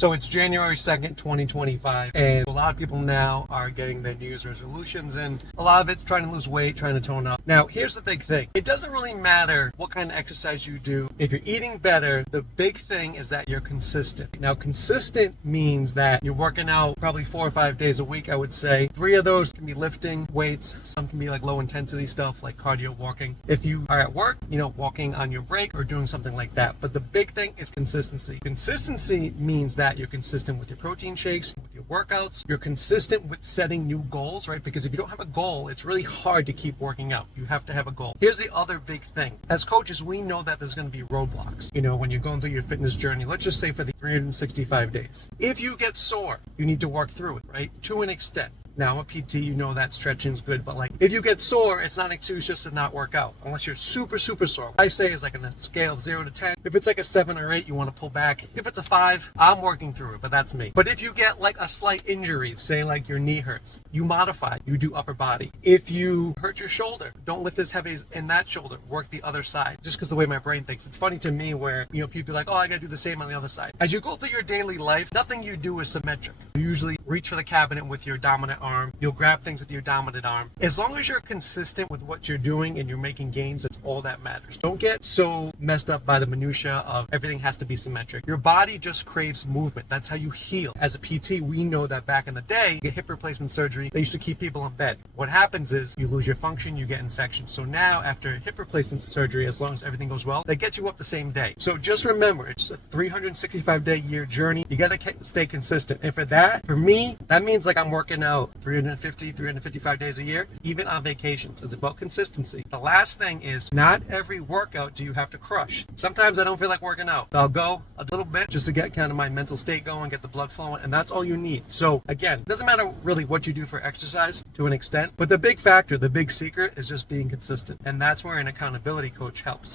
So it's January 2nd, 2025, and a lot of people now are getting their New Year's resolutions, and a lot of it's trying to lose weight, trying to tone up. Now, here's the big thing. It doesn't really matter what kind of exercise you do. If you're eating better, the big thing is that you're consistent. Now, consistent means that you're working out probably 4 or 5 days a week, I would say. 3 of those can be lifting weights. Some can be like low intensity stuff like cardio walking. If you are at work, walking on your break or doing something like that. But the big thing is consistency. Consistency means that you're consistent with your protein shakes, with your workouts. You're consistent with setting new goals, right? Because if you don't have a goal, it's really hard to keep working out. You have to have a goal. Here's the other big thing. As coaches, we know that there's going to be roadblocks. When you're going through your fitness journey, let's just say for the 365 days. If you get sore, you need to work through it, right? To an extent. Now, I'm a PT, that stretching is good, but if you get sore, it's not an excuse just to not work out, unless you're super, super sore. What I say is on a scale of 0 to 10. If it's a 7 or 8, you want to pull back. If it's a 5, I'm working through it, but that's me. But if you get a slight injury, say your knee hurts, you modify, you do upper body. If you hurt your shoulder, don't lift as heavy in that shoulder, work the other side, just because the way my brain thinks. It's funny to me where, people are I gotta do the same on the other side. As you go through your daily life, nothing you do is symmetric. You usually reach for the cabinet with your dominant arm. You'll grab things with your dominant arm. As long as you're consistent with what you're doing and you're making gains, that's all that matters. Don't get so messed up by the minutia of everything has to be symmetric. Your body just craves movement. That's how you heal. As a PT, we know that back in the day, get hip replacement surgery, they used to keep people in bed. What happens is you lose your function, you get infection. So now after hip replacement surgery, as long as everything goes well, they get you up the same day. So just remember, it's a 365-day year journey. You got to stay consistent. And for me, that means I'm working out 355 days a year, even on vacations. It's about consistency. The last thing is not every workout do you have to crush. Sometimes I don't feel like working out. I'll go a little bit just to get kind of my mental state going, get the blood flowing, and that's all you need. So again, it doesn't matter really what you do for exercise to an extent, but the big factor, the big secret is just being consistent. And that's where an accountability coach helps.